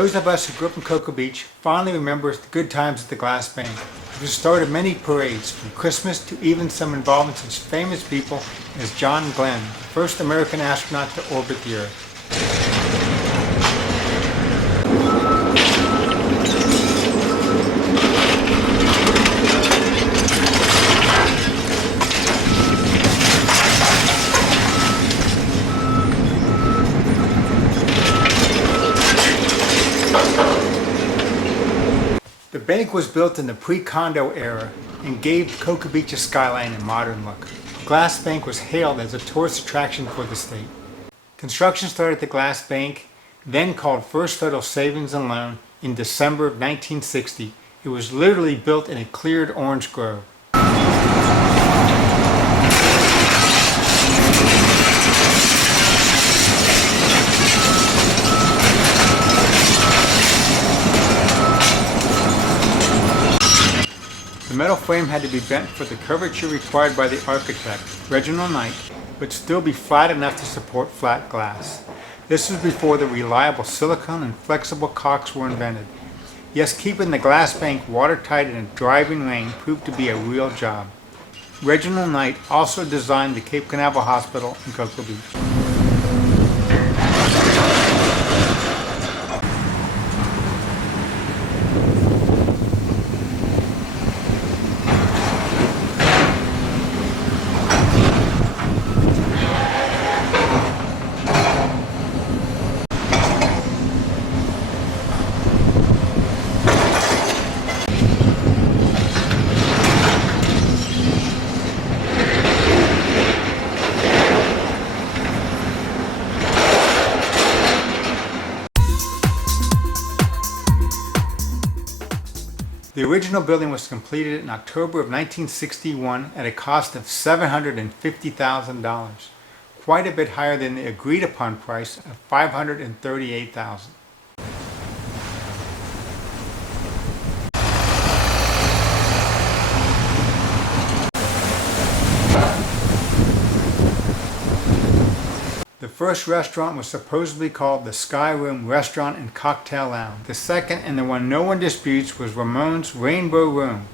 Those of us who grew up in Cocoa Beach fondly remember the good times at the Glass Bank. It was the start of many parades, from Christmas to even some involving such famous people as John Glenn, the first American astronaut to orbit the Earth. The bank was built in the pre-condo era and gave Cocoa Beach a skyline and modern look. The Glass Bank was hailed as a tourist attraction for the state. Construction started at the Glass Bank, then called First Federal Savings and Loan, in December of 1960. It was literally built in a cleared orange grove. The metal frame had to be bent for the curvature required by the architect, Reginald Knight, but still be flat enough to support flat glass. This was before the reliable silicone and flexible caulks were invented. Yes, keeping the Glass Bank watertight in a driving rain proved to be a real job. Reginald Knight also designed the Cape Canaveral Hospital in Cocoa Beach. The original building was completed in October of 1961 at a cost of $750,000, quite a bit higher than the agreed upon price of $538,000. The first restaurant was supposedly called the Sky Room Restaurant and Cocktail Lounge. The second, and the one no one disputes, was Ramon's Rainbow Room.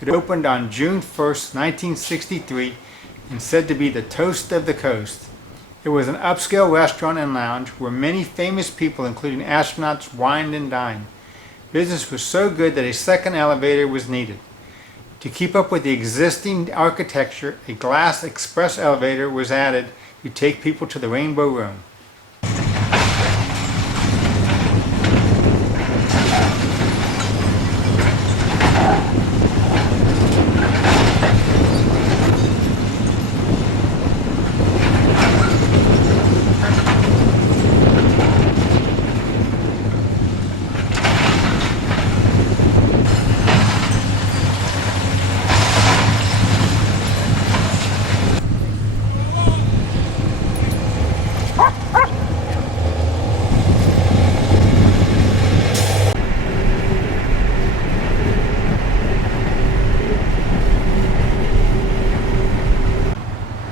It opened on June 1st, 1963, and said to be the toast of the coast. It was an upscale restaurant and lounge where many famous people, including astronauts, wined and dined. Business was so good that a second elevator was needed. To keep up with the existing architecture, a glass express elevator was added to take people to the Rainbow Room.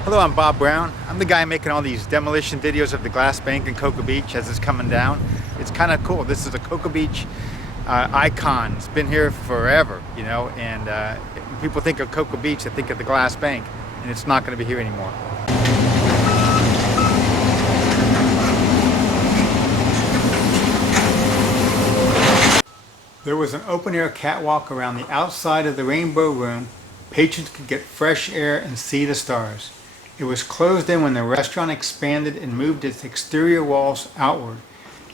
Hello, I'm Bob Brown. I'm the guy making all these demolition videos of the Glass Bank in Cocoa Beach as it's coming down. It's kind of cool. This is a Cocoa Beach icon. It's been here forever, you know, and when people think of Cocoa Beach, they think of the Glass Bank, and it's not going to be here anymore. There was an open-air catwalk around the outside of the Rainbow Room. Patrons could get fresh air and see the stars. It was closed in when the restaurant expanded and moved its exterior walls outward.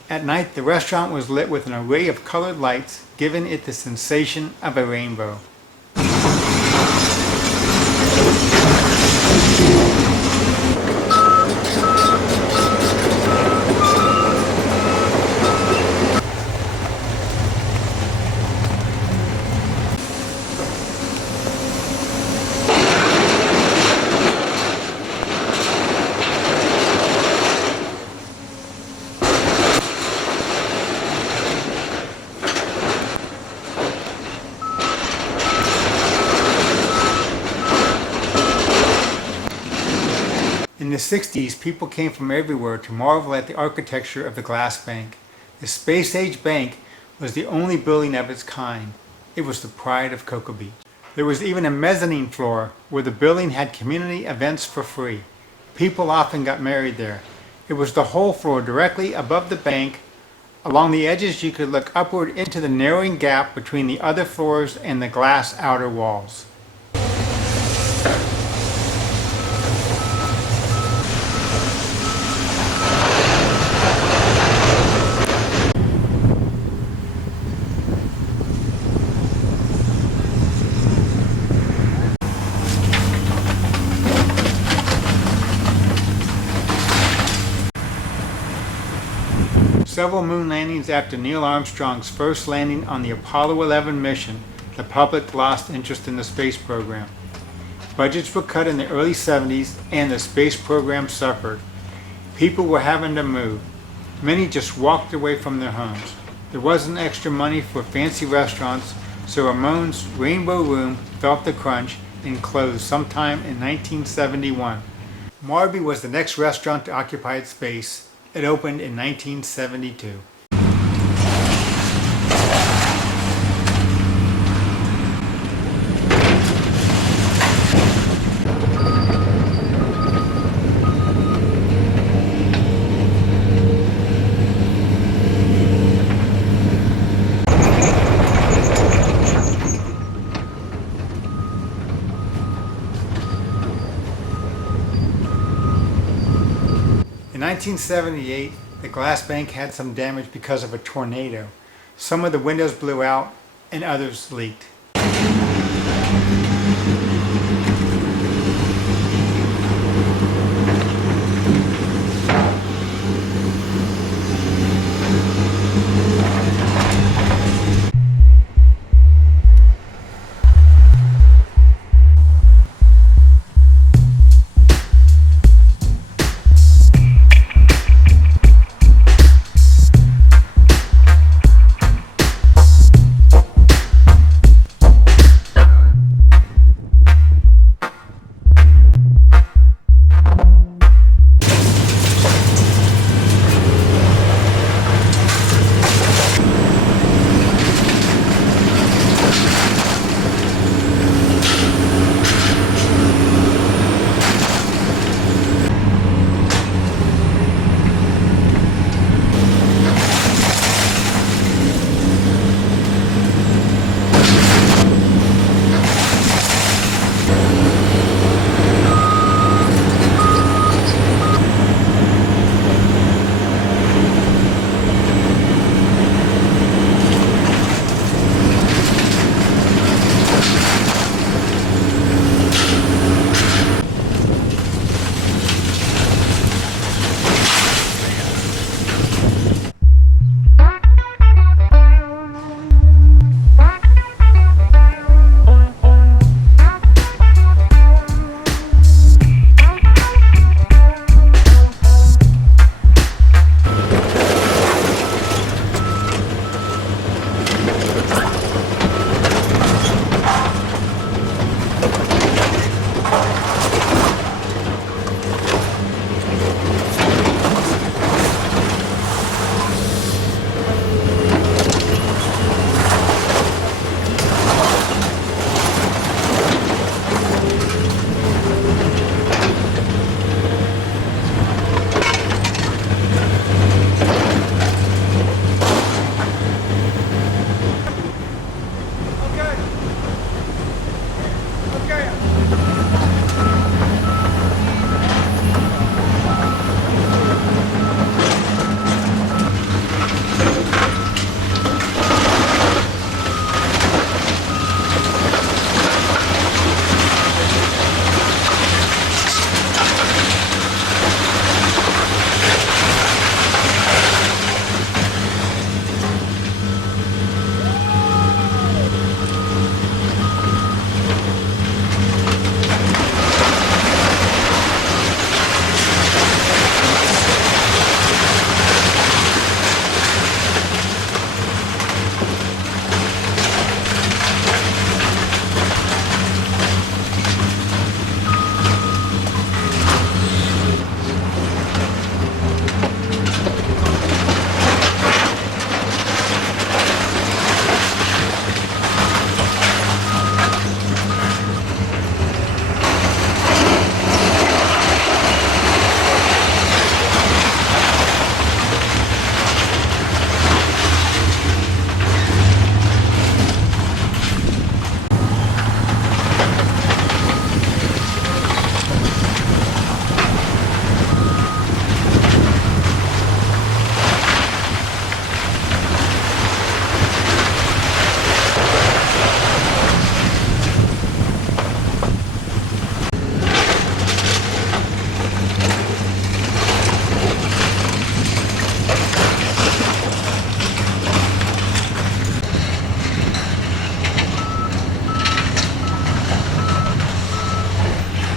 At night, the restaurant was lit with an array of colored lights, giving it the sensation of a rainbow. In the 60s, people came from everywhere to marvel at the architecture of the Glass Bank. The Space Age Bank was the only building of its kind. It was the pride of Cocoa Beach. There was even a mezzanine floor where the building had community events for free. People often got married there. It was the whole floor directly above the bank. Along the edges you could look upward into the narrowing gap between the other floors and the glass outer walls. Several moon landings after Neil Armstrong's first landing on the Apollo 11 mission, the public lost interest in the space program. Budgets were cut in the early 70s and the space program suffered. People were having to move. Many just walked away from their homes. There wasn't extra money for fancy restaurants, so Ramon's Rainbow Room felt the crunch and closed sometime in 1971. Marby was the next restaurant to occupy its space. It opened in 1972. In 1978, the glass bank had some damage because of a tornado. Some of the windows blew out and others leaked.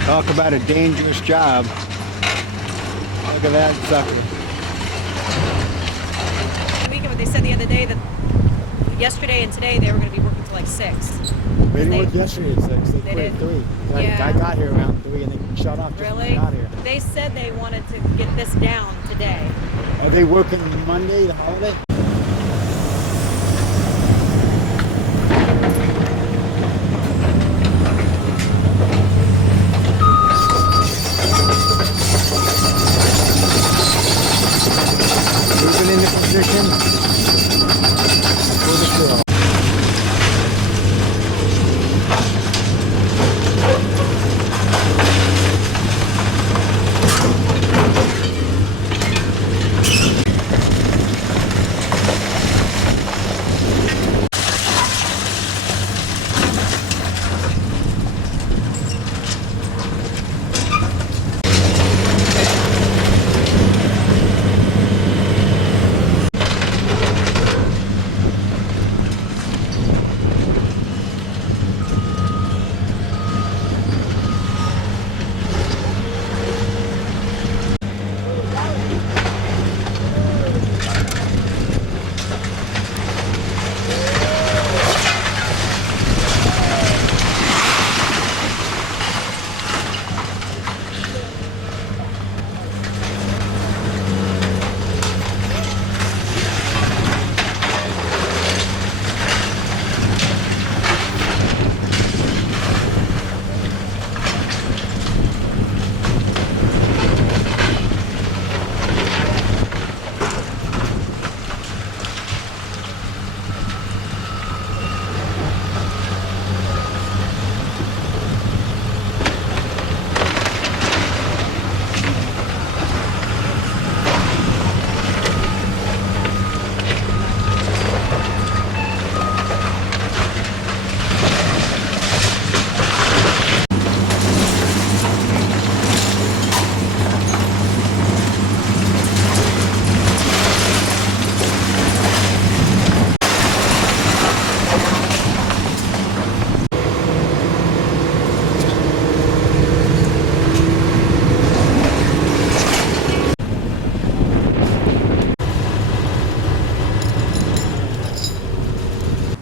Talk about a dangerous job. Look at that sucker. They said the other day that yesterday and today they were going to be working till like 6. They didn't work yesterday at 6. They quit at 3. Yeah. I got here around 3 and they shut off just when I got here. They said they wanted to get this down today. Are they working Monday, the holiday? Moving into position for the fill.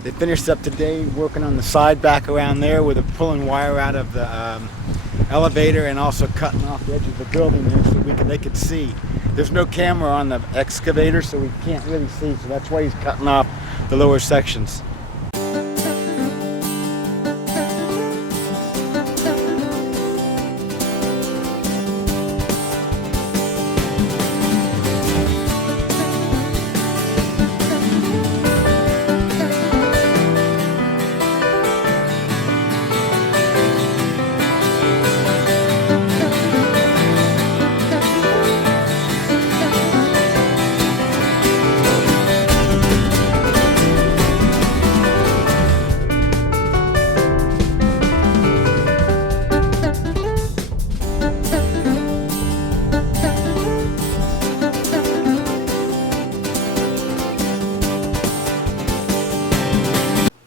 They finished up today working on the side back around there where they're pulling wire out of the elevator and also cutting off the edge of the building there so they could see. There's no camera on the excavator, so we can't really see, so that's why he's cutting off the lower sections.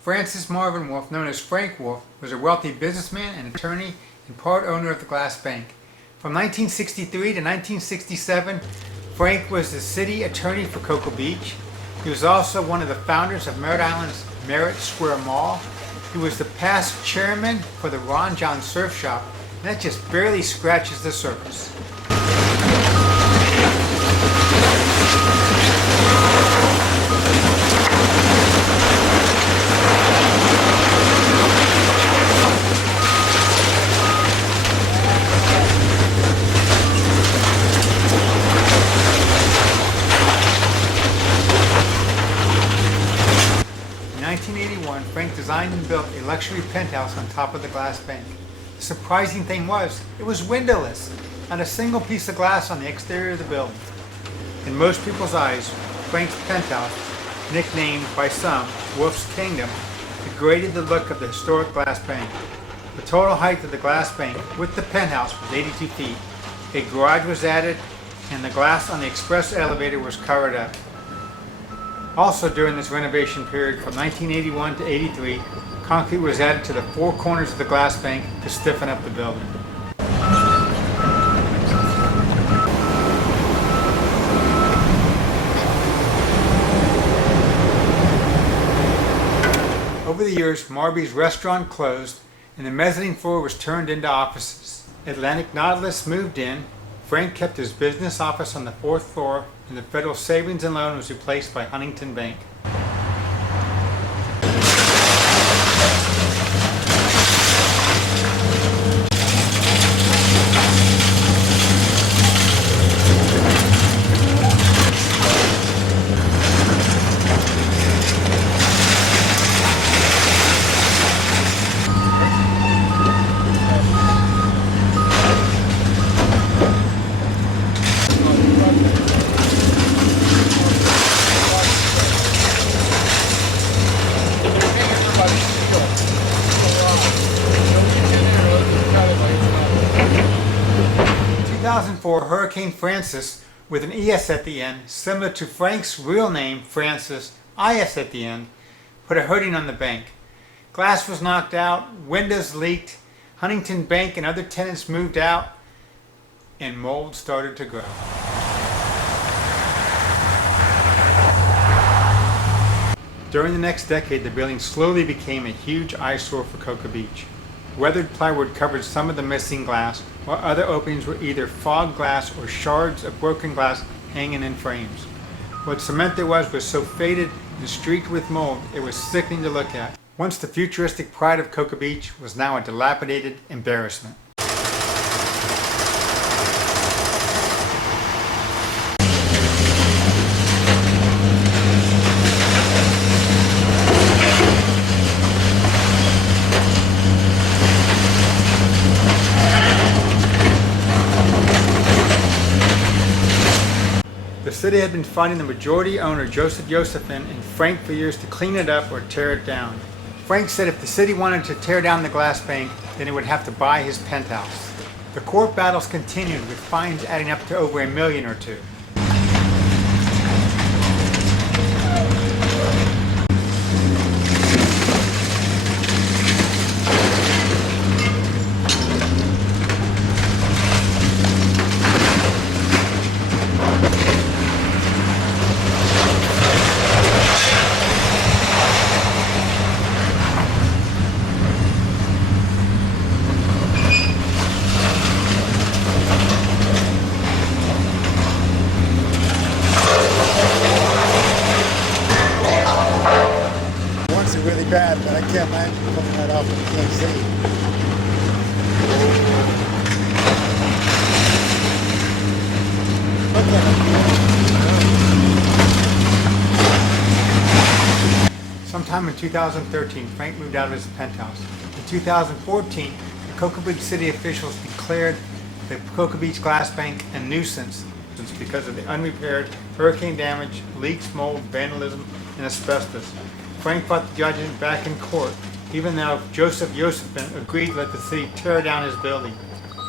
Francis Marvin Wolf, known as Frank Wolf, was a wealthy businessman and attorney and part owner of the Glass Bank. From 1963 to 1967, Frank was the city attorney for Cocoa Beach. He was also one of the founders of Merritt Island's Merritt Square Mall. He was the past chairman for the Ron John Surf Shop, and that just barely scratches the surface. In 1981, Frank designed and built a luxury penthouse on top of the Glass Bank. The surprising thing was, it was windowless, not a single piece of glass on the exterior of the building. In most people's eyes, Frank's penthouse, nicknamed by some Wolf's Kingdom, degraded the look of the historic Glass Bank. The total height of the Glass Bank with the penthouse was 82 feet. A garage was added, and the glass on the express elevator was covered up. Also during this renovation period from 1981 to 83, concrete was added to the four corners of the Glass Bank to stiffen up the building. years, Marby's restaurant closed and the mezzanine floor was turned into offices. Atlantic Nautilus moved in. Frank kept his business office on the 4th floor, and the Federal Savings and Loan was replaced by Huntington Bank. 2004 Hurricane Francis, with an ES at the end, similar to Frank's real name, Francis, IS at the end, put a hurting on the bank. Glass was knocked out, windows leaked, Huntington Bank and other tenants moved out, and mold started to grow. During the next decade, the building slowly became a huge eyesore for Cocoa Beach. Weathered plywood covered some of the missing glass, while other openings were either fog glass or shards of broken glass hanging in frames. What cement there was so faded and streaked with mold, it was sickening to look at. Once the futuristic pride of Cocoa Beach was now a dilapidated embarrassment. The city had been finding the majority owner, Joseph Josephine, and Frank for years to clean it up or tear it down. Frank said if the city wanted to tear down the glass bank, then it would have to buy his penthouse. The court battles continued, with fines adding up to over $1 million or $2 million. Really bad, but I can't imagine coming that off in Kansas City. Sometime in 2013, Frank moved out of his penthouse. In 2014, the Cocoa Beach city officials declared the Cocoa Beach glass bank a nuisance because of the unrepaired hurricane damage, leaks, mold, vandalism, and asbestos. Frank fought the judgment back in court, even though Joseph Josephine agreed to let the city tear down his building.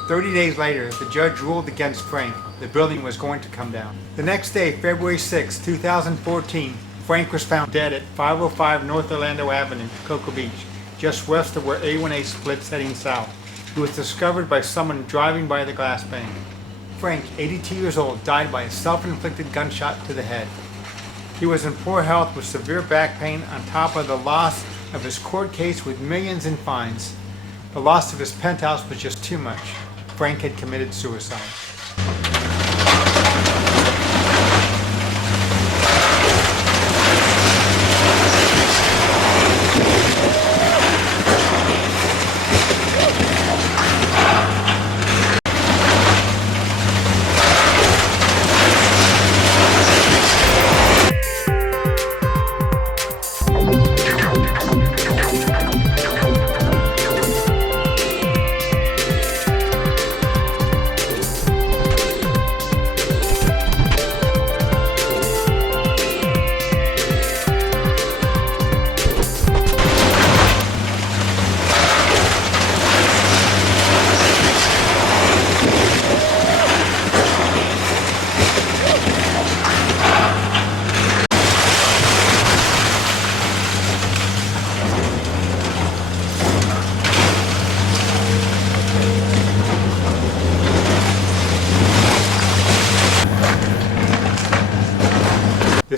30 days later, the judge ruled against Frank. The building was going to come down. The next day, February 6, 2014, Frank was found dead at 505 North Orlando Avenue, Cocoa Beach, just west of where A1A splits heading south. He was discovered by someone driving by the glass bank. Frank, 82 years old, died by a self-inflicted gunshot to the head. He was in poor health with severe back pain on top of the loss of his court case with millions in fines. The loss of his penthouse was just too much. Frank had committed suicide.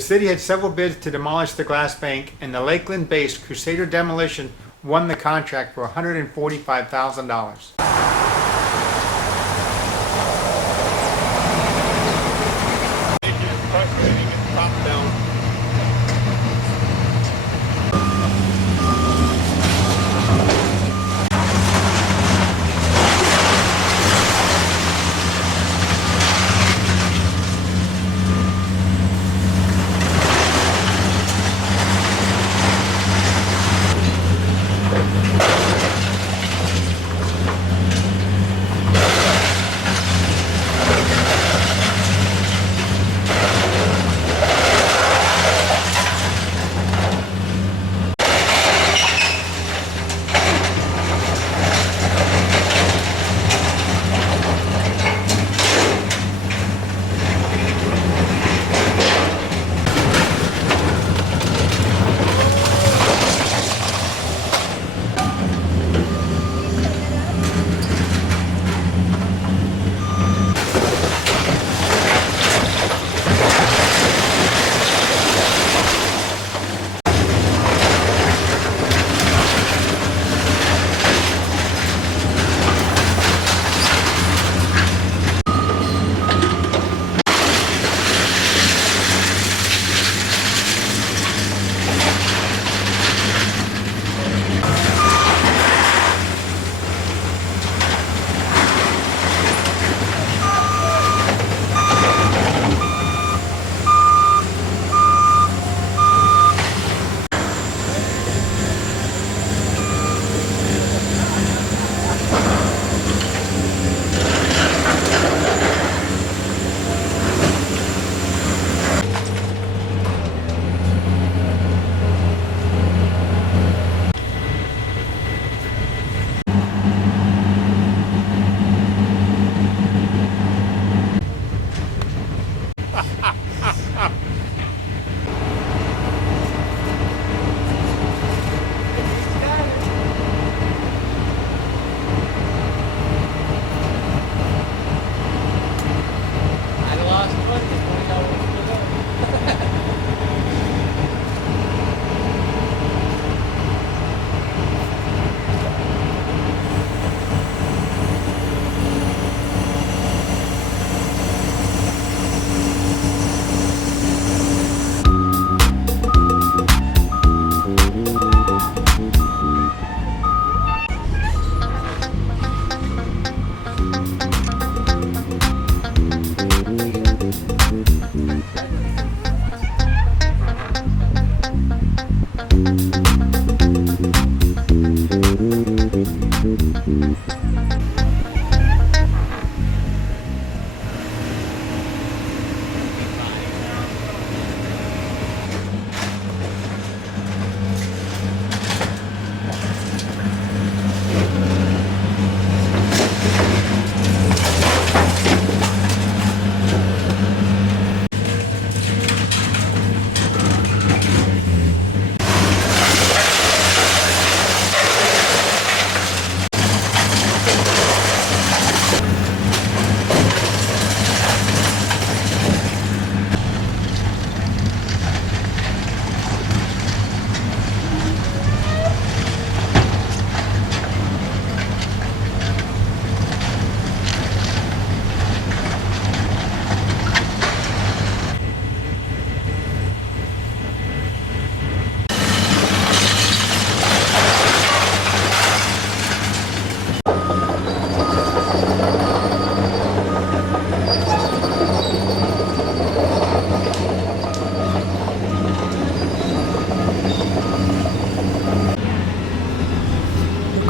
city had several bids to demolish the glass bank, and the Lakeland-based Crusader Demolition won the contract for $145,000.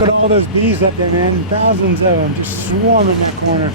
Look at all those bees up there, man. Thousands of them just swarming that corner.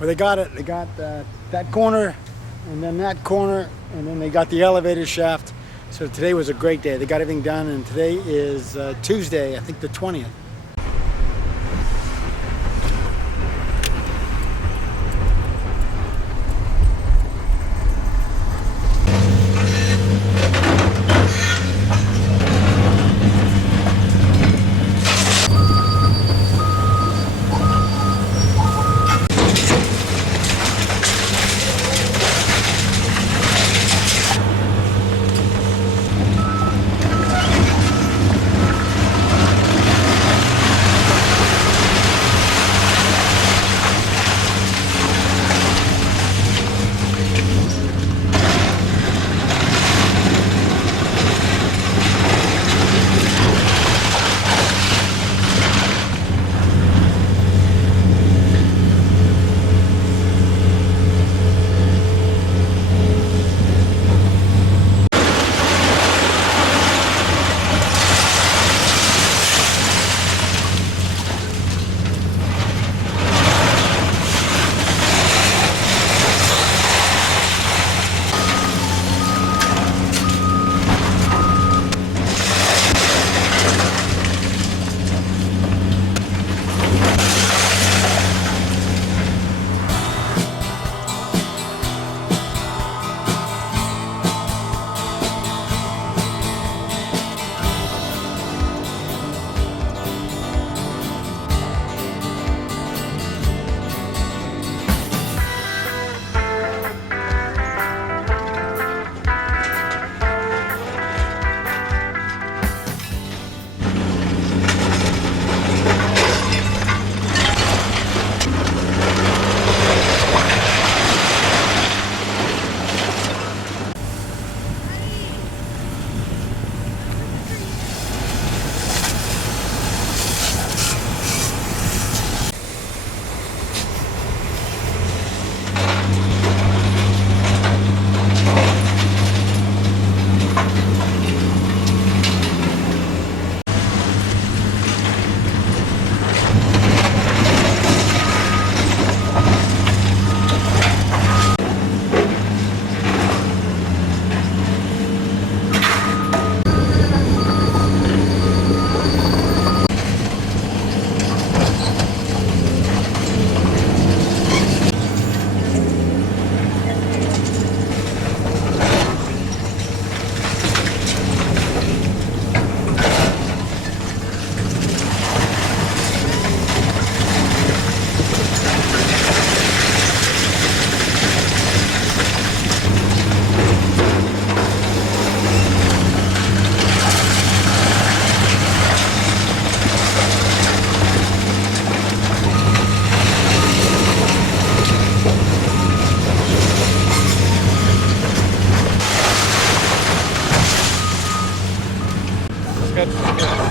Well, they got it. They got that corner, and then that corner, and then they got the elevator shaft. So today was a great day. They got everything done, and today is Tuesday, I think the 20th.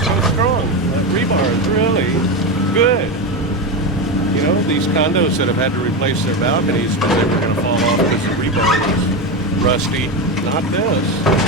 so strong. That rebar is really good. You know, these condos that have had to replace their balconies because they were going to fall off because the rebar was rusty. Not this.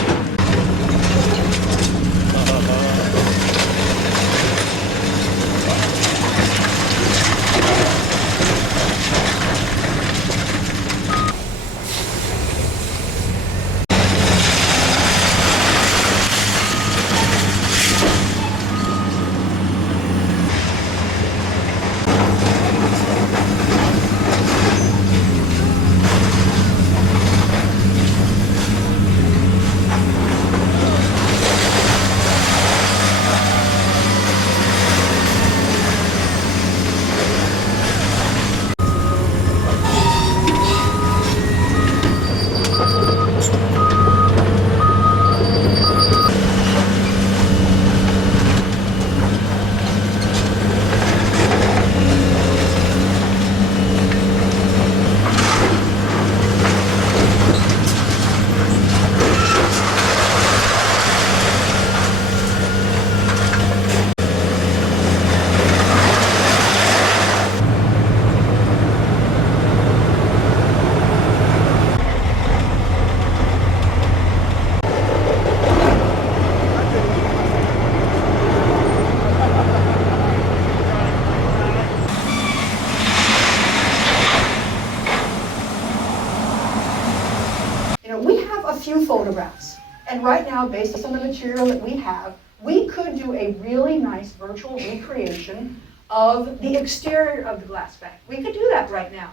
few photographs. And right now, based on the material that we have, we could do a really nice virtual recreation of the exterior of the glass bank. We could do that right now.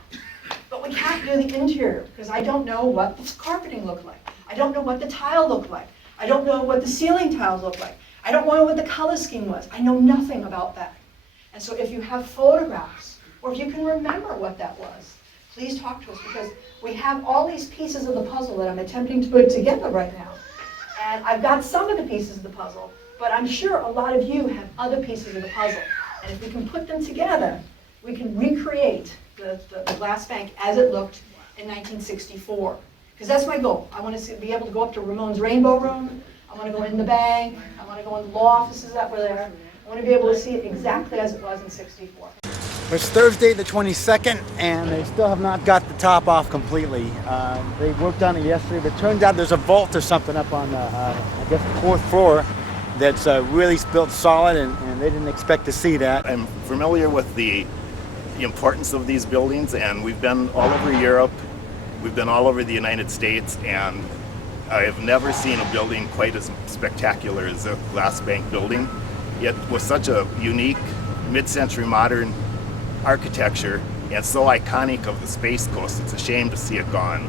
But we can't do the interior because I don't know what the carpeting looked like. I don't know what the tile looked like. I don't know what the ceiling tiles look like. I don't know what the color scheme was. I know nothing about that. And so if you have photographs, or if you can remember what that was, please talk to us, because we have all these pieces of the puzzle that I'm attempting to put together right now. And I've got some of the pieces of the puzzle, but I'm sure a lot of you have other pieces of the puzzle. And if we can put them together, we can recreate the glass bank as it looked in 1964. Because that's my goal. I want to be able to go up to Ramon's Rainbow Room. I want to go in the bank. I want to go in the law offices that were there. I want to be able to see it exactly as it was in '64. It's Thursday the 22nd, and they still have not got the top off completely. They worked on it yesterday, but it turns out there's a vault or something up on, I guess, the 4th floor that's really built solid, and they didn't expect to see that. I'm familiar with the importance of these buildings, and we've been all over Europe, we've been all over the United States, and I have never seen a building quite as spectacular as a glass bank building. Yet with such a unique mid-century modern architecture and so iconic of the Space Coast, it's a shame to see it gone.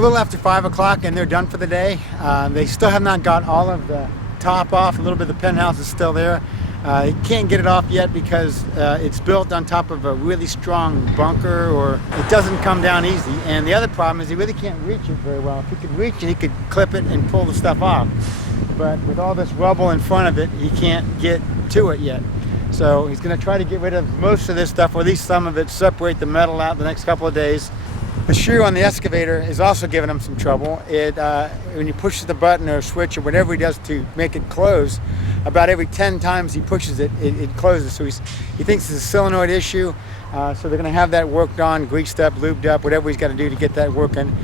a little after 5 o'clock and they're done for the day. They still have not got all of the top off. A little bit of the penthouse is still there. You can't get it off yet because it's built on top of a really strong bunker, or it doesn't come down easy. And the other problem is he really can't reach it very well. If he could reach it, he could clip it and pull the stuff off. But with all this rubble in front of it, he can't get to it yet. So he's going to try to get rid of most of this stuff, or at least some of it, separate the metal out the next couple of days. The shoe on the excavator is also giving him some trouble. When he pushes the button or switch or whatever he does to make it close, about every 10 times he pushes it, it closes. So he thinks it's a solenoid issue. So they're going to have that worked on, greased up, lubed up, whatever he's got to do to get that working.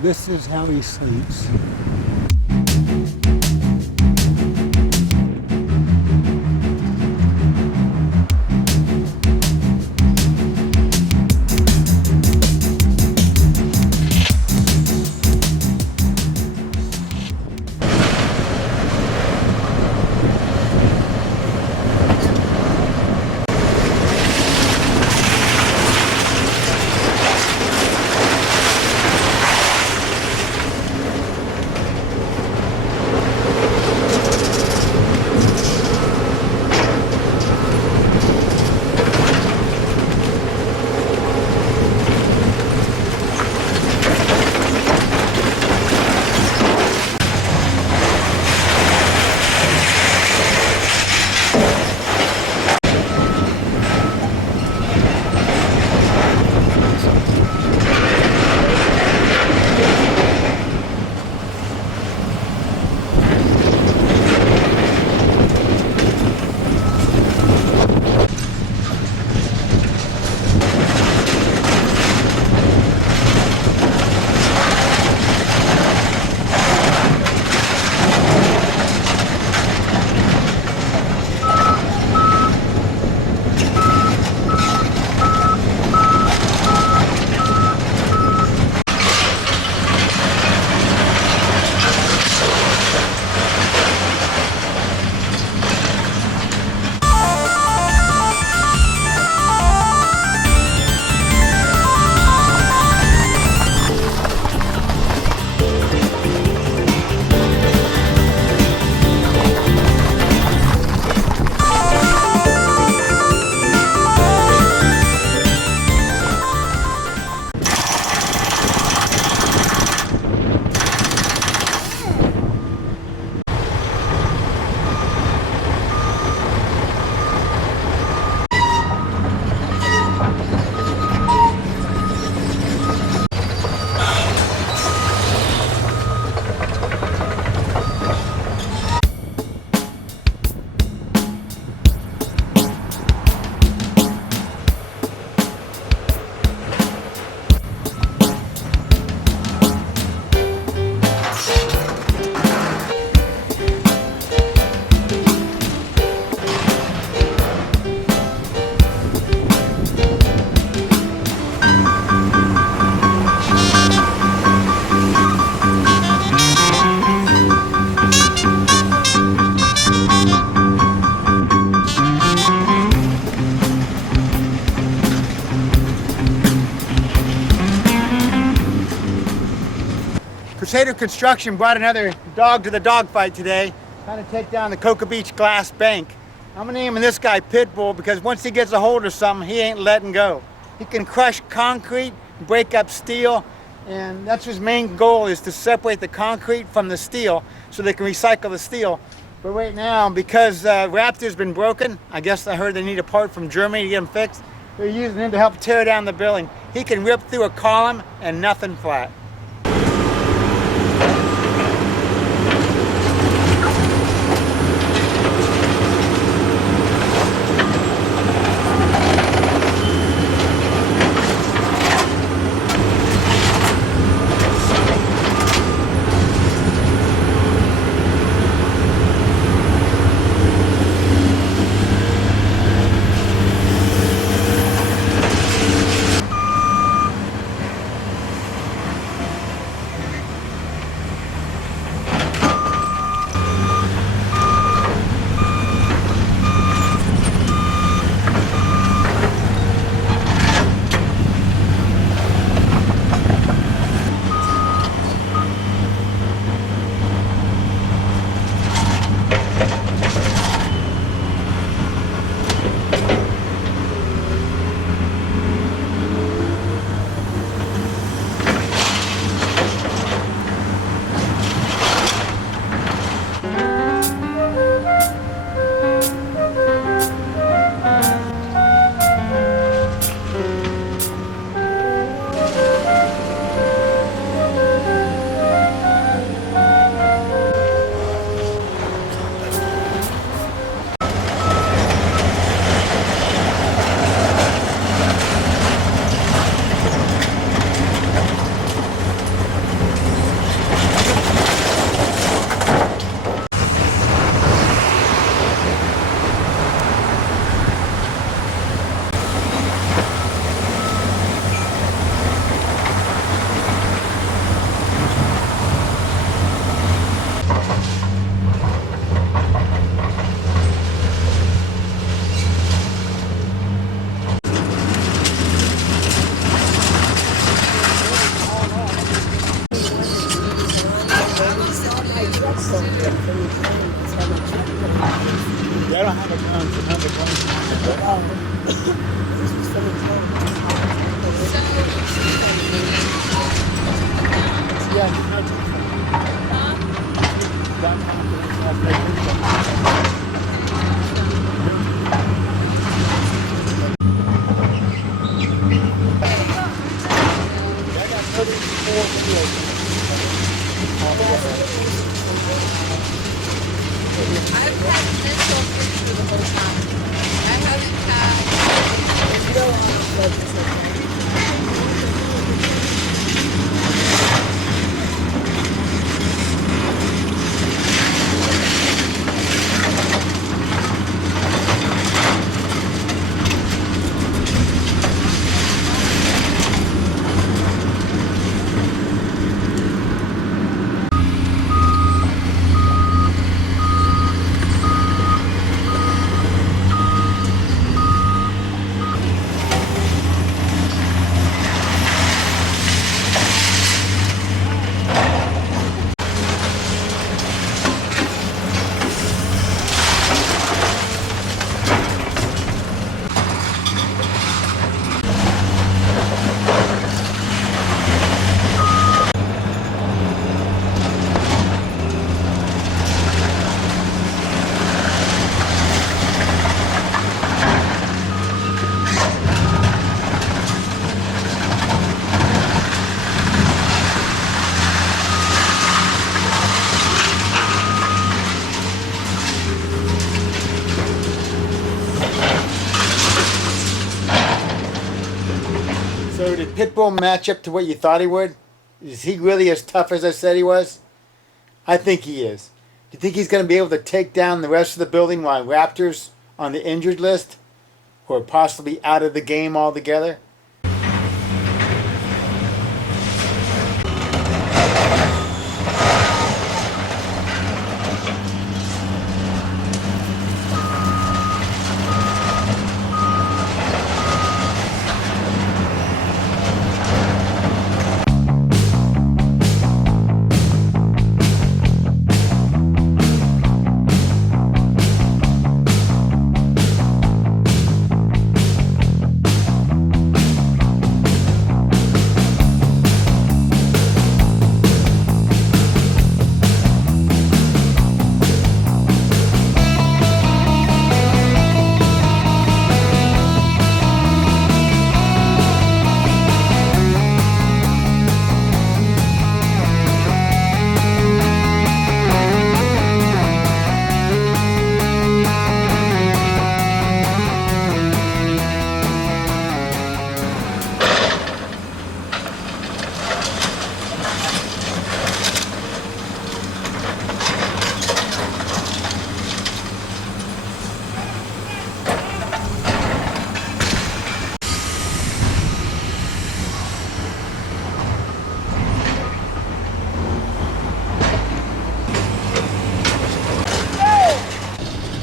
This is how he sleeps. Slater Construction brought another dog to the dog fight today, trying to take down the Cocoa Beach glass bank. I'm gonna name this guy Pitbull because once he gets a hold of something, he ain't letting go. He can crush concrete, break up steel, and that's his main goal, is to separate the concrete from the steel so they can recycle the steel. But right now, because Raptor's been broken, I guess I heard they need a part from Germany to get him fixed, they're using him to help tear down the building. He can rip through a column and nothing flat. I've had mental through the whole time. I haven't So did Pitbull match up to what you thought he would? Is he really as tough as I said he was? I think he is. Do you think he's going to be able to take down the rest of the building while Raptors on the injured list? Or possibly out of the game altogether?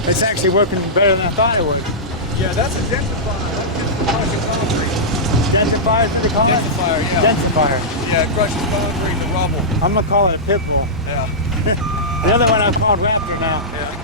It's actually working better than I thought it would. Yeah, that's a densifier. That's crushing concrete. Densifier, is it called? Densifier, yeah. Densifier. Yeah, it crushes concrete, the rubble. I'm going to call it a Pitbull. Yeah. The other one I've called Raptor now. Yeah.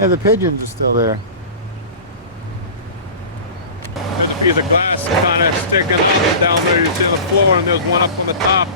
Yeah, the pigeons are still there. Good piece of glass kind of sticking up down there. You see on the floor, and there's one up on the top.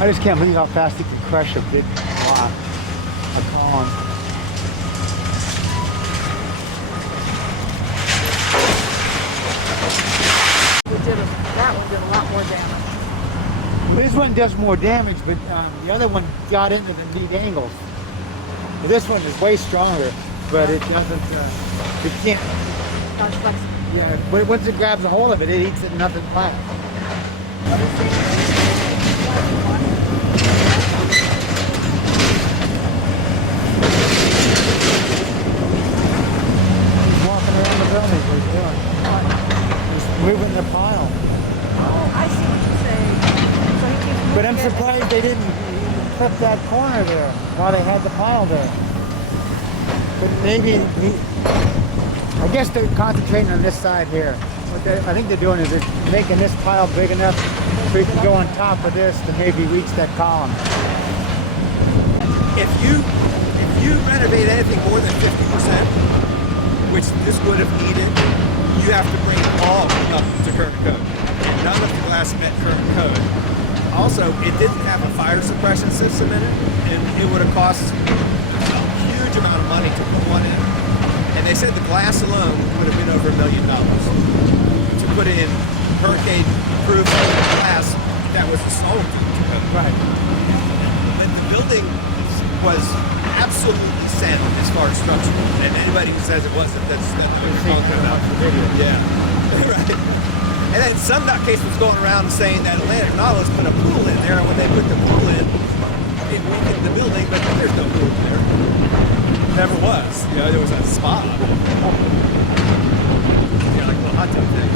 I just can't believe how fast he can crush a big block, a column. That one did a lot more damage. This one does more damage, but the other one got into the neat angles. This one is way stronger, but it doesn't, it can't, Not as flexible. yeah, but once it grabs a hold of it, it eats it nothing flat. He's walking around the building, what he's doing. He's moving the pile. Oh, I see what you're saying. So he keeps But I'm moving it. surprised they didn't clip that corner there while they had the pile there. But maybe, I guess they're concentrating on this side here. What I think they're doing is they're making this pile big enough so you can go on top of this to maybe reach that column. If you renovate anything more than 50%, which this would have needed, you have to bring it all up to current code. None of the glass met current code. Also, it didn't have a fire suppression system in it, and it would have cost a huge amount of money to put one in. And they said the glass alone would have been over $1 million to put in hurricane-proof glass that was sold to code. Right. But the building was absolutely sound as far as structure. And anybody who says it wasn't, that's what you're talking about. Yeah. Right. And then some nutcase was going around saying that Atlantic Nautilus put a pool in there, and when they put the pool in, it weakened the building, but there's no pool there. Never was. You know, there was a spa. You know, like a little hot tub thing.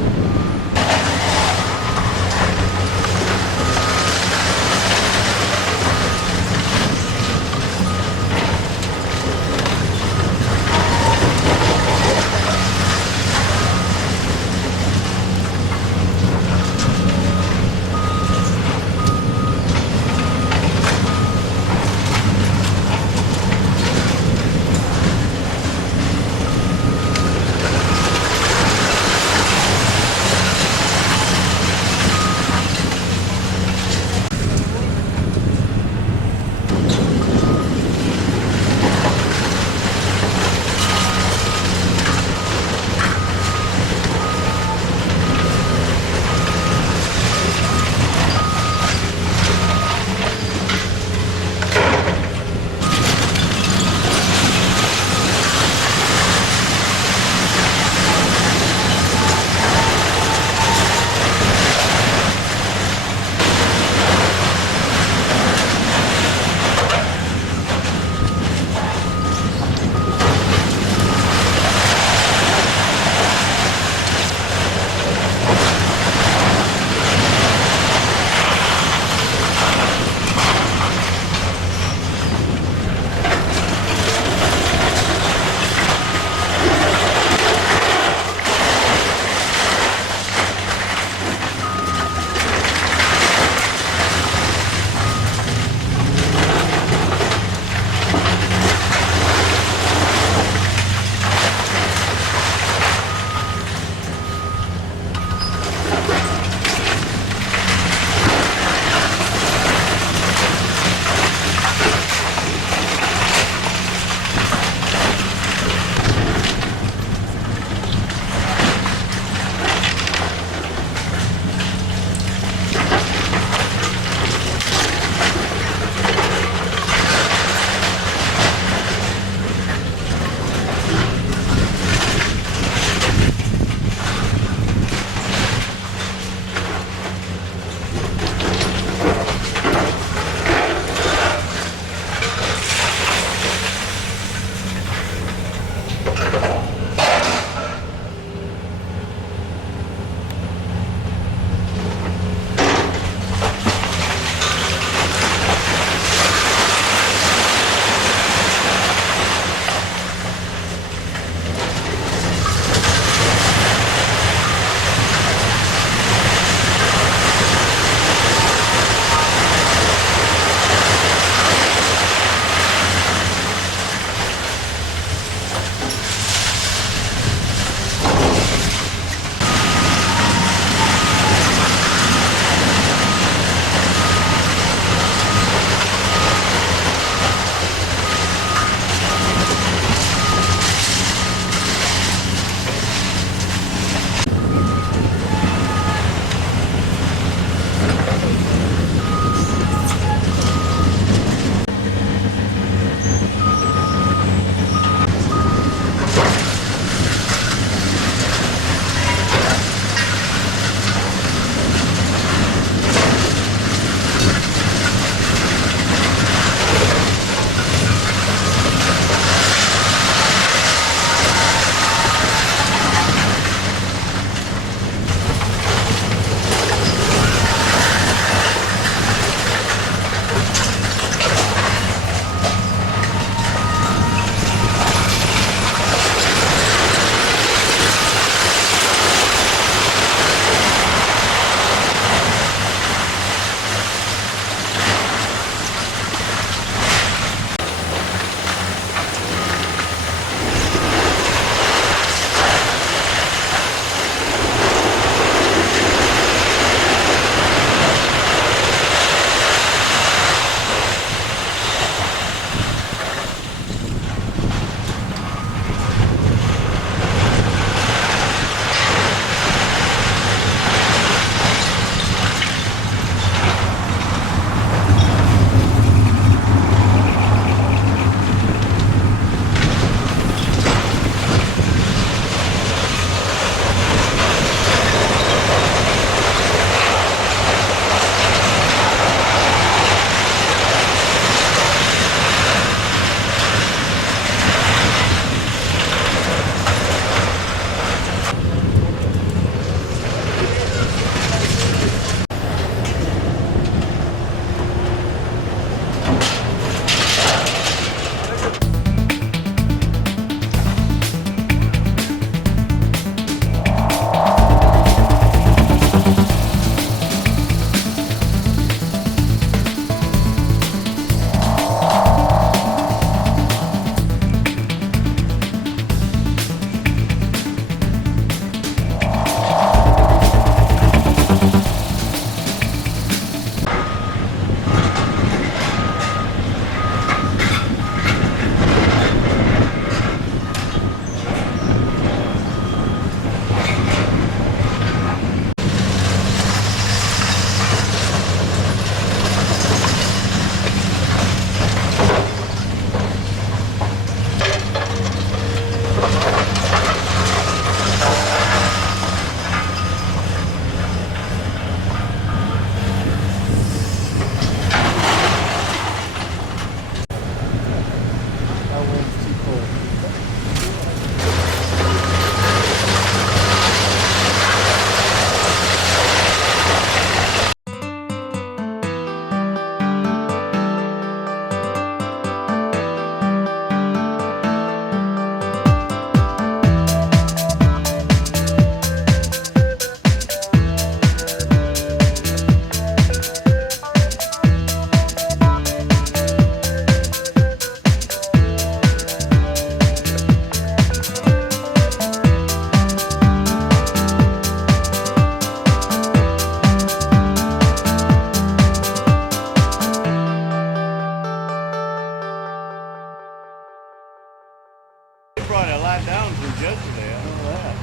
yesterday. I know that.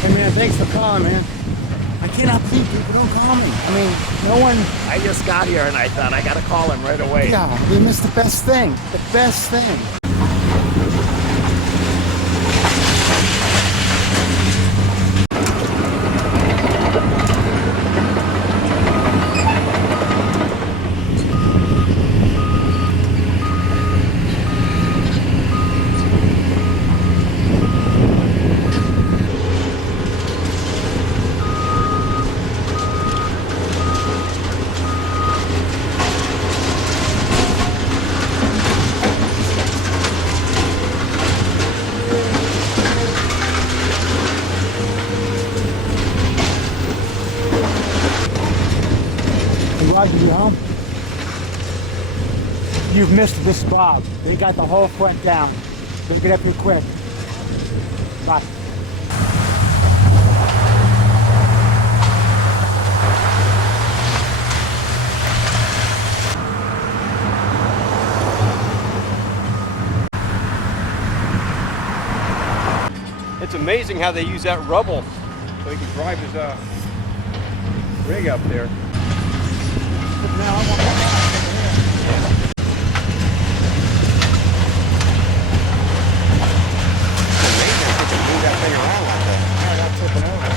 Hey man, thanks for calling, man. I cannot believe people don't call me. I mean, no one. I just got here and I thought I gotta call him right away. Yeah, we missed the best thing. The best thing. Roger, you home? You've missed this spot. They got the whole front down. They'll get up here quick. Bye. It's amazing how they use that rubble so he can drive his rig up there. But now I want to Move that thing around like that. not flipping over.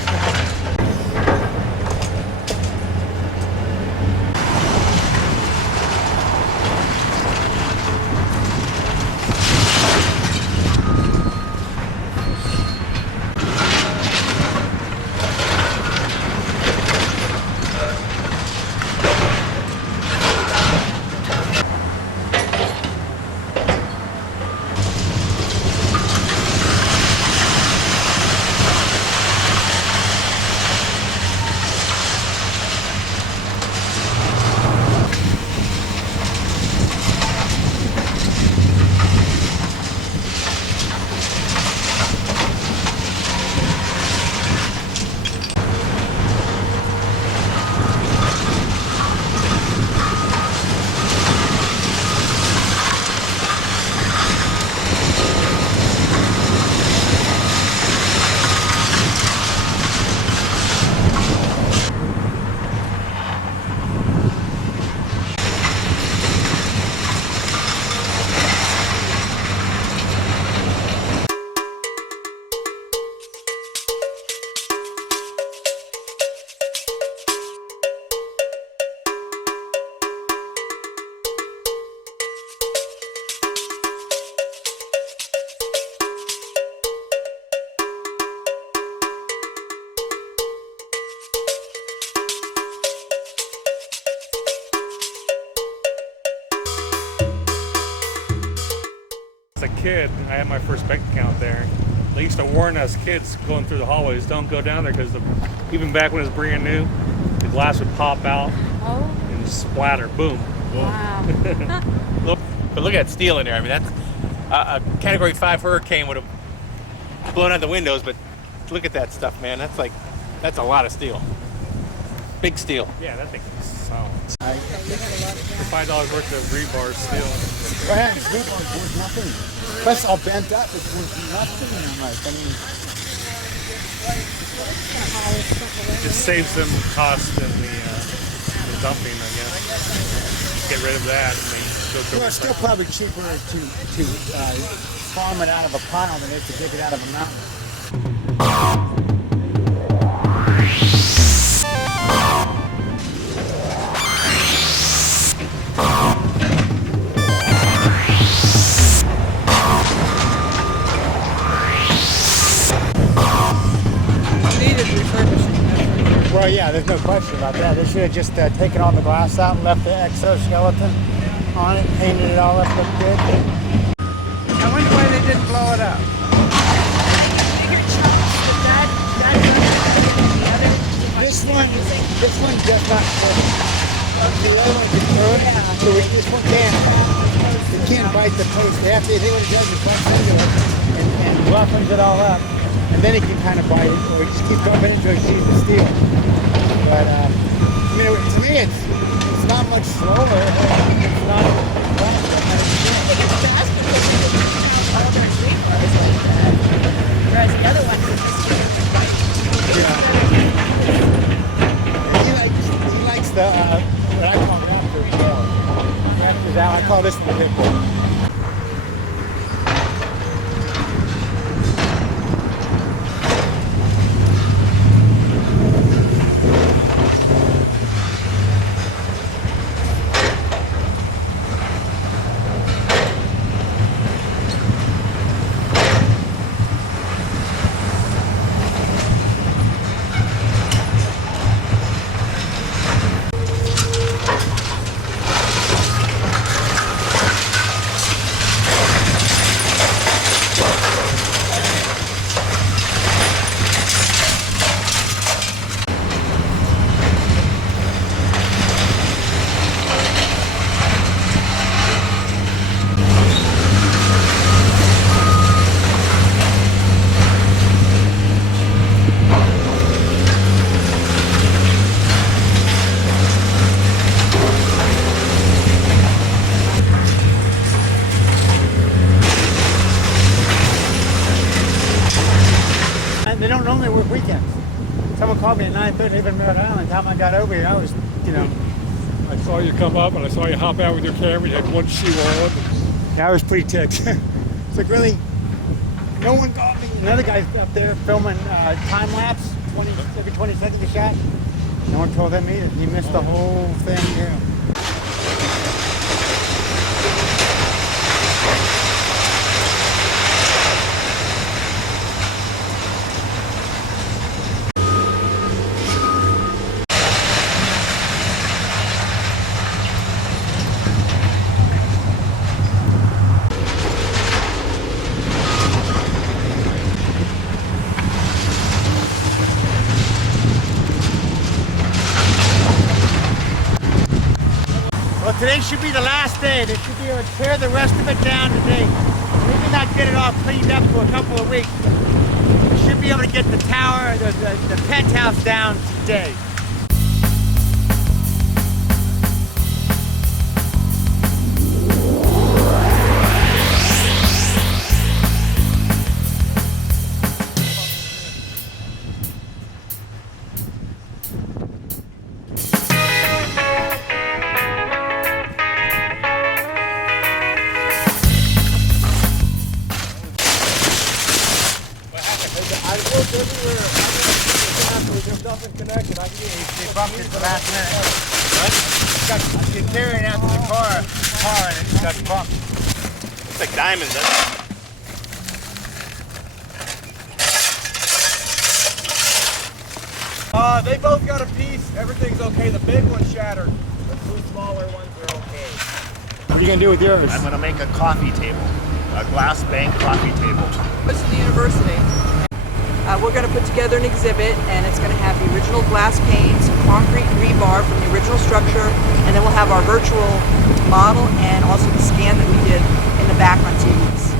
As a kid, I had my first bank account there. They used to warn us kids going through the hallways, don't go down there because even back when it was brand new, the glass would pop out and splatter, boom. Wow. But look at that steel in there. I mean, that's a Category 5 hurricane would have blown out the windows, but look at that stuff, man. That's a lot of steel. Big steel. Yeah, that thing is solid. For $5 worth of rebar steel. Go ahead, this one's worth nothing. Plus all bent up, it's worth nothing. I'm like, I mean, It just saves them cost in the dumping, I guess. Get rid of that and they go to well, it's still probably cheaper to farm it out of a pile than it is to dig it out of a mountain. Needed refurbishing. Well, yeah, there's no question about that. They should have just taken all the glass out and left the exoskeleton on it, painted it all up, looked good. I wonder why they didn't blow it up. This one does not fit. The other one can throw it, so this one can't. It can't bite the post. They would have done is bite into it and roughens it all up, and then it can kind of bite it, or just keep bumping into a sheet of steel. But I mean, to me, it's not much slower. It's not faster. It's faster because all their street cars like that. don't normally work weekends. Someone called me at 9:30, even Merritt Island. Time I got over here, I was, I saw you come up and I saw you hop out with your camera. You had one shoe on. Yeah, I was pretty ticked. It's like, really, no one got me. Another guy's up there filming time lapse, every 20 seconds a shot. No one told him either. He missed the whole thing here. Well, today should be the last day. They should be able to tear the rest of it down today. Maybe not get it all cleaned up for a couple of weeks. We should be able to get the tower, the penthouse down today. I looked everywhere. There's nothing connected. I can get They bumped it the last minute. What? You're carrying out to the car and it got bumped. It's like diamonds, doesn't it? They both got a piece. Everything's okay. The big one shattered. The two smaller ones are okay. What are you going to do with yours? I'm going to make a coffee table, a glass bank coffee table. Goes to the university. We're going to put together an exhibit, and it's going to have the original glass panes, concrete rebar from the original structure, and then we'll have our virtual model and also the scan that we did in the back on TVs.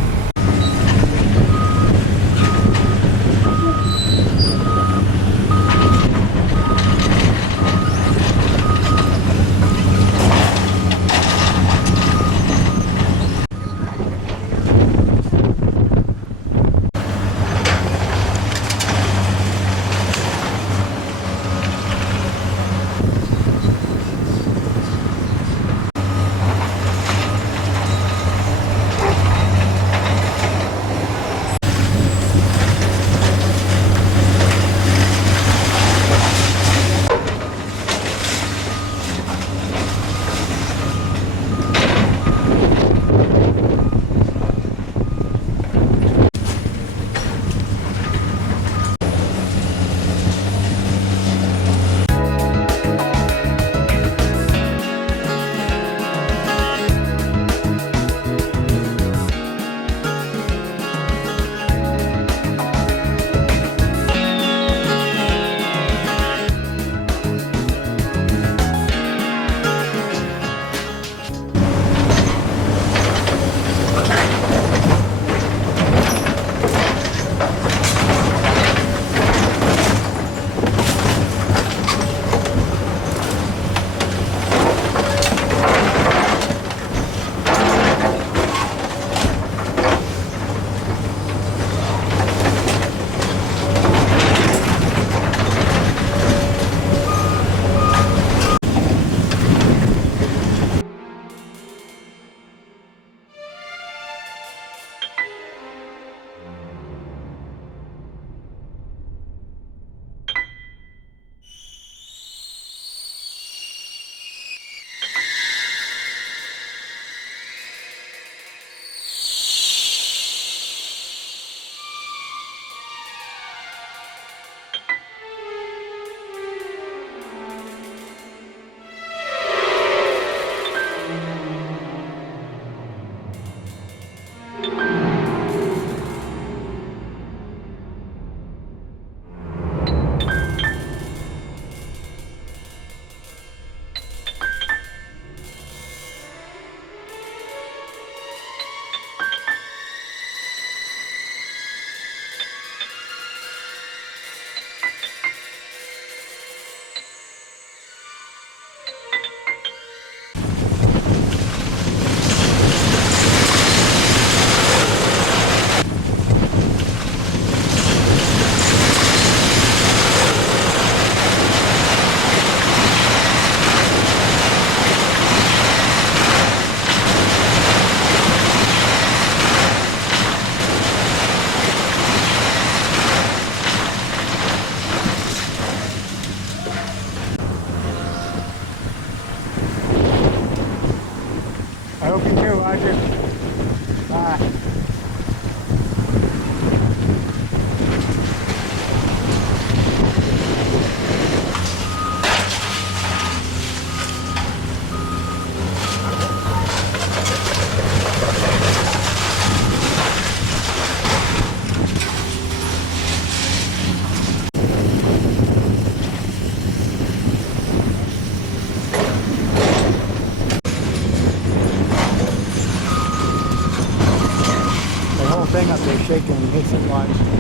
garage.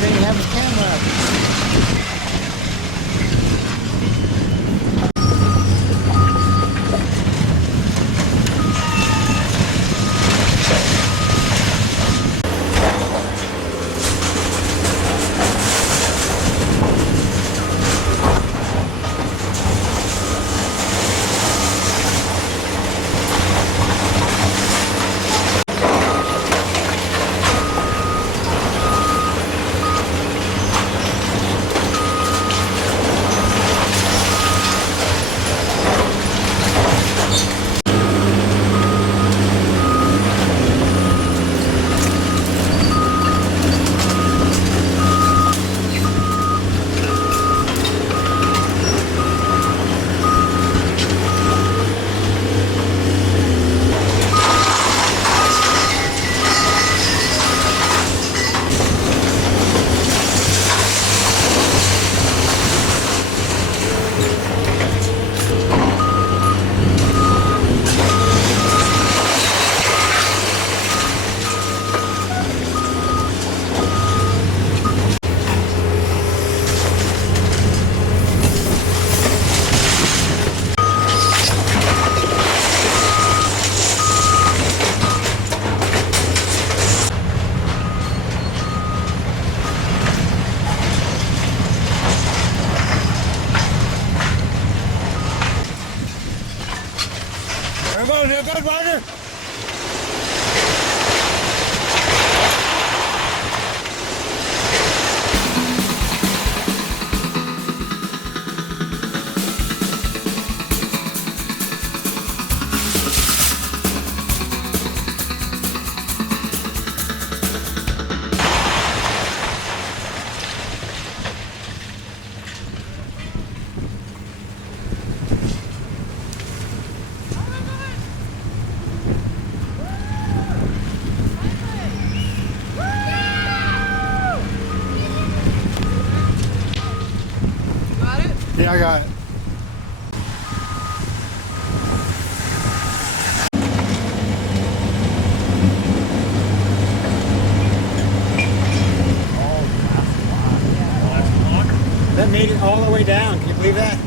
They have a camera. Here goes Roger. Yeah, I got it. That made it all the way down. Can you believe that?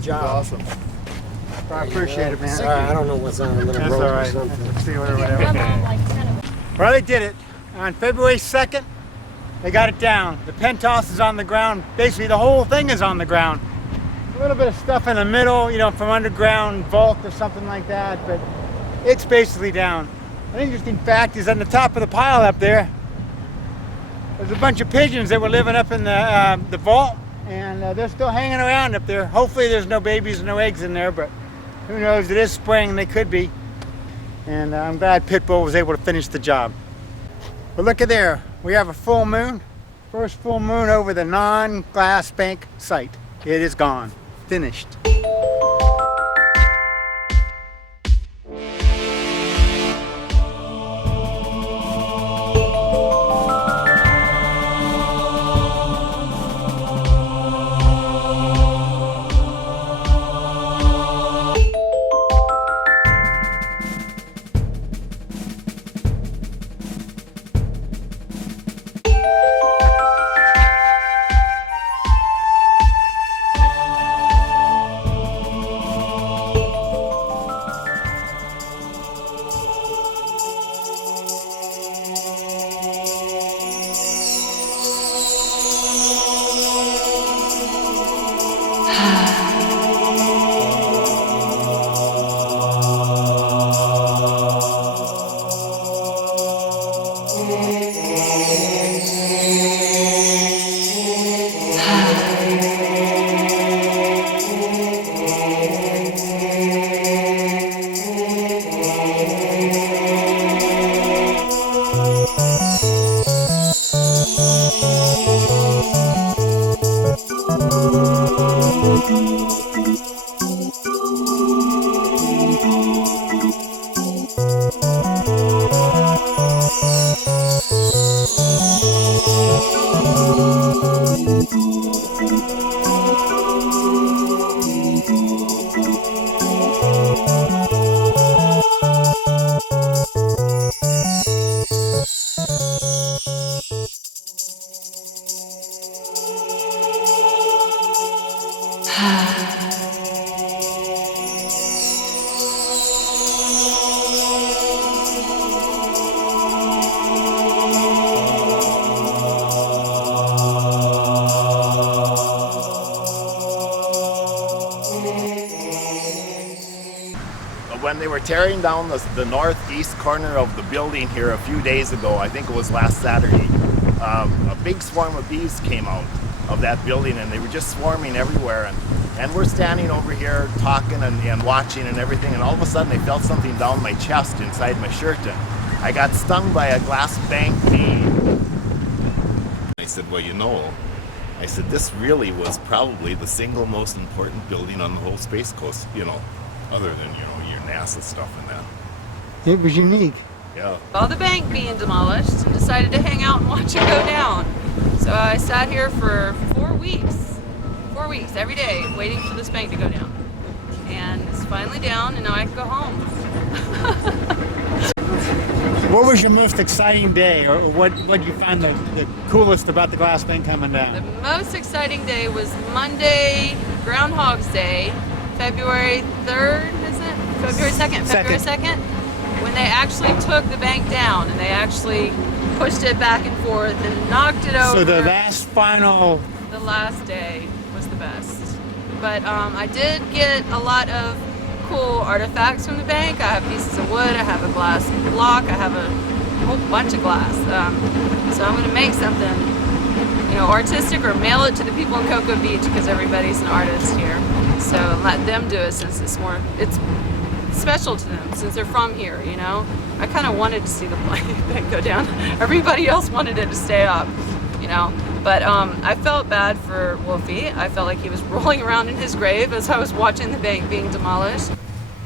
Good job. Awesome. I appreciate it, man. Sorry, I don't know what's on a little That's rope all or right. something. See you later, whatever. Well, they did it. On February 2nd, they got it down. The penthouse is on the ground. Basically, the whole thing is on the ground. A little bit of stuff in the middle, you know, from underground vault or something like that, but it's basically down. An interesting fact is on the top of the pile up there, there's a bunch of pigeons that were living up in the vault, and they're still hanging around up there. Hopefully there's no babies and no eggs in there, but who knows, it is spring, they could be. And I'm glad Pitbull was able to finish the job. But look at there, we have a full moon. First full moon over the non-glass bank site. It is gone, finished. When they were tearing down the northeast corner of the building here a few days ago, I think it was last Saturday, a big swarm of bees came out of that building, and they were just swarming everywhere. And we're standing over here talking and watching and everything, and all of a sudden I felt something down my chest inside my shirt, and I got stung by a glass bank bee. I said, well, you know, I said, this really was probably the single most important building on the whole Space Coast, you know, other than, you know, your NASA stuff and that. It was unique. Yeah. Saw the bank being demolished and decided to hang out and watch it go down. So I sat here for 4 weeks, every day, waiting for this bank to go down. And it's finally down, and now I can go home. What was your most exciting day, or what did you find the coolest about the glass bank coming down? The most exciting day was Monday, Groundhog's Day, February 3rd, is it? February 2nd. February 2nd, when they actually took the bank down and they actually pushed it back and forth and knocked it over. So the last day was the best. But I did get a lot of cool artifacts from the bank. I have pieces of wood, I have a glass block, I have a whole bunch of glass. So I'm going to make something, you know, artistic, or mail it to the people in Cocoa Beach, because everybody's an artist here. So let them do it, since it's special to them, since they're from here, you know. I kind of wanted to see the bank go down. Everybody else wanted it to stay up, you know. But I felt bad for Wolfie. I felt like he was rolling around in his grave as I was watching the bank being demolished.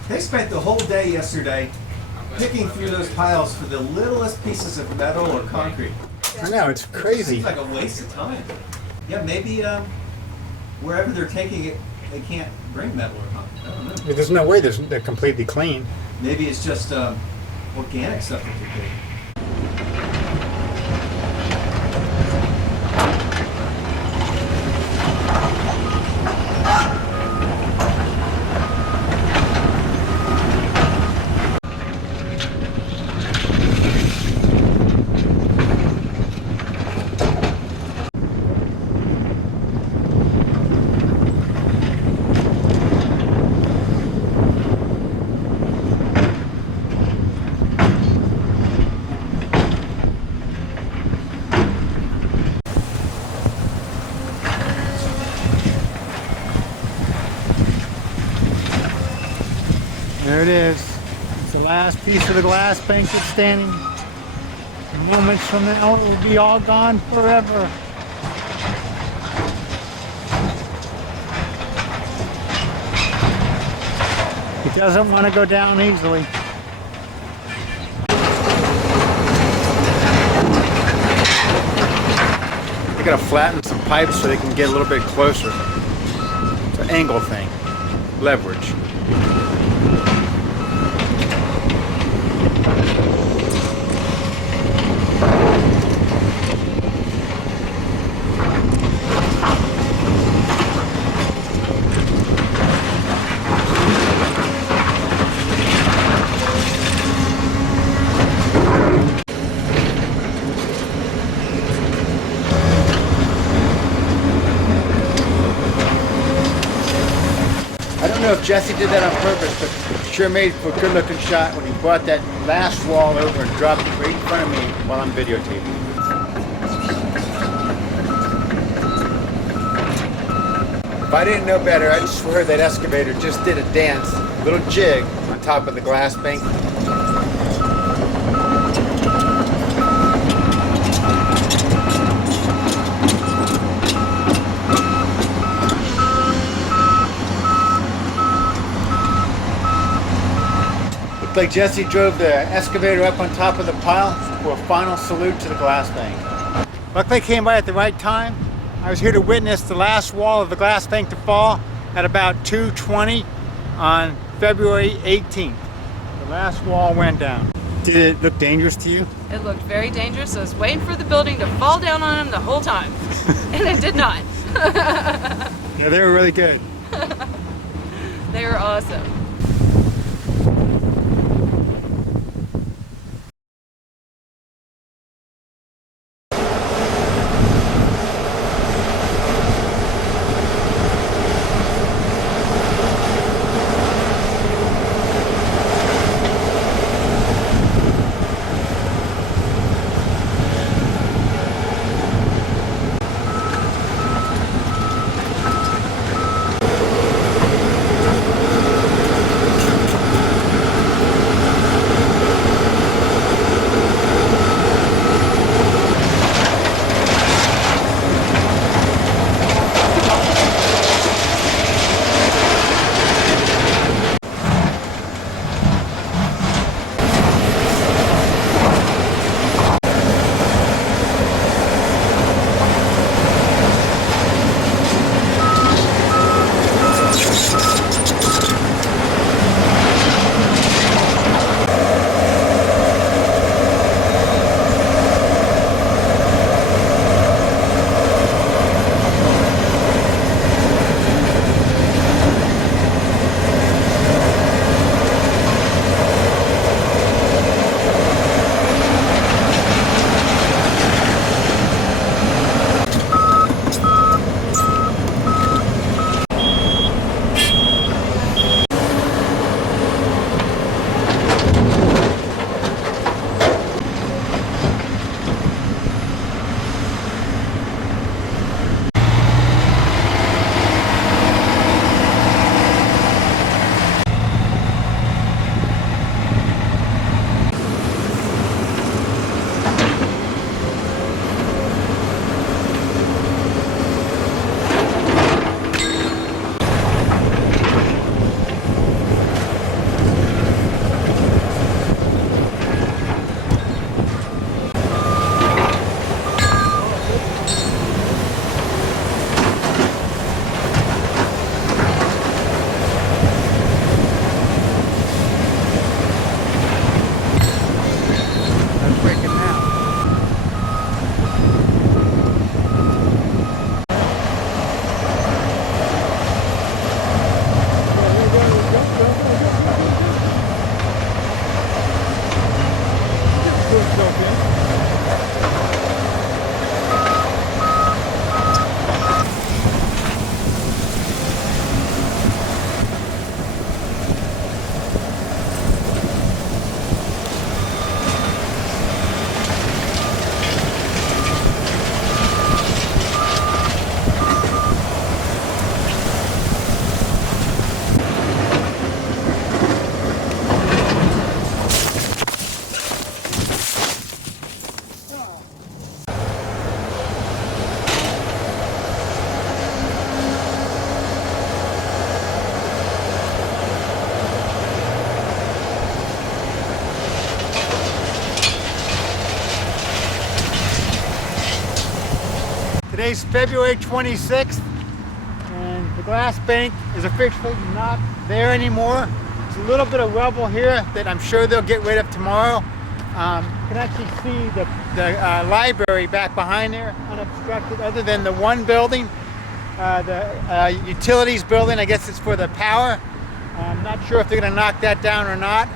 They spent the whole day yesterday picking through those piles for the littlest pieces of metal or concrete. I know, it's crazy. It seems like a waste of time. Yeah, maybe wherever they're taking it, they can't bring metal or concrete. I don't know. There's no way they're completely clean. Maybe it's just organic stuff that they're taking. There it is. It's the last piece of the glass bank that's standing. Moments from now, it will be all gone forever. It doesn't want to go down easily. They're going to flatten some pipes so they can get a little bit closer. It's an angle thing. Leverage. I don't know if Jesse did that on purpose, but sure made for a good looking shot when he brought that last wall over and dropped it right in front of me while I'm videotaping. If I didn't know better, I'd swear that excavator just did a dance, a little jig on top of the glass bank. Looked like Jesse drove the excavator up on top of the pile for a final salute to the glass bank. Luckily I came by at the right time. I was here to witness the last wall of the glass bank to fall at about 2:20 on February 18th. The last wall went down. Did it look dangerous to you? It looked very dangerous. I was waiting for the building to fall down on him the whole time. And it did not. Yeah, they were really good. They were awesome. Today's February 26th, and the glass bank is officially not there anymore. There's a little bit of rubble here that I'm sure they'll get rid of tomorrow. You can actually see the library back behind there, unobstructed, other than the one building, the utilities building. I guess it's for the power. I'm not sure if they're going to knock that down or not.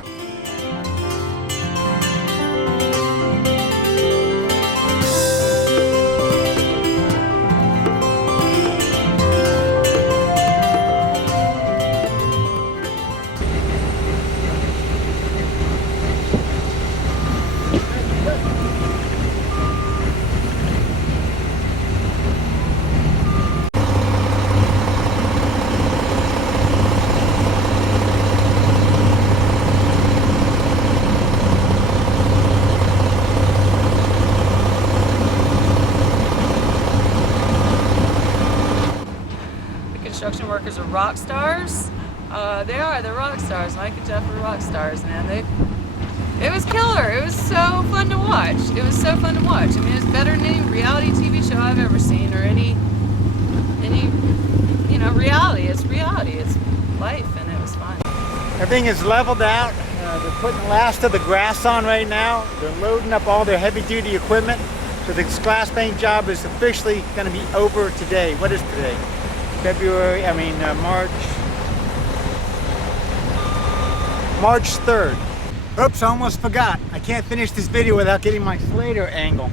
Construction workers are rock stars. They're rock stars. Mike and Jeff are rock stars, man. It was killer. It was so fun to watch. It was so fun to watch. I mean, it's better than any reality TV show I've ever seen, or any reality. It's reality. It's life, and it was fun. Everything is leveled out. They're putting the last of the grass on right now. They're loading up all their heavy-duty equipment. So this glass paint job is officially going to be over today. What is today? March 3rd. Oops, I almost forgot. I can't finish this video without getting my Slater angle.